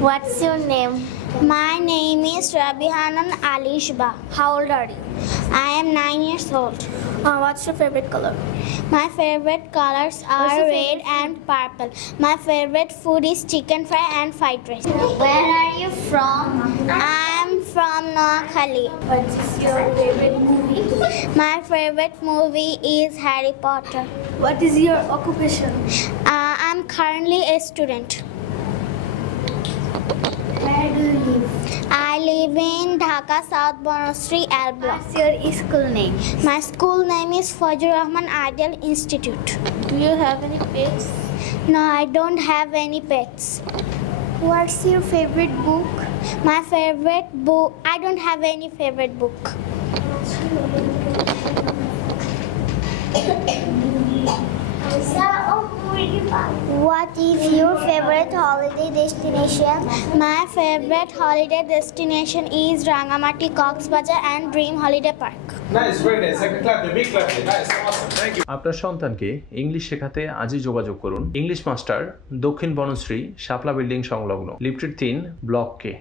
What's your name? My name is Rabihanan Alishba. How old are you? I am 9 years old. What's your favorite color? My favorite colors are your red favorite and purple. My favorite food is chicken fry and fried rice. Where are you from? I am from Noakhali. What is your favorite movie? My favorite movie is Harry Potter. What is your occupation? I'm currently a student. Where do you live? I live in Dhaka, South Bonostri, L Block. What's your school name? My school name is Fajur Rahman Ideal Institute. Do you have any pets? No, I don't have any pets. What's your favorite book? My favorite book, I don't have any favorite book. What is your favorite holiday destination? My favorite holiday destination is Rangamati, Coxbazar and Dream Holiday Park. Nice, very nice. Second clap, a big clap. Nice, awesome. Thank you. আপনার সন্তানকে English শেখাতে আজই যোগাযোগ করুন English master দক্ষিণ বনশ্রী শাপলা building সংলগ্ন লিফটের 3 block কে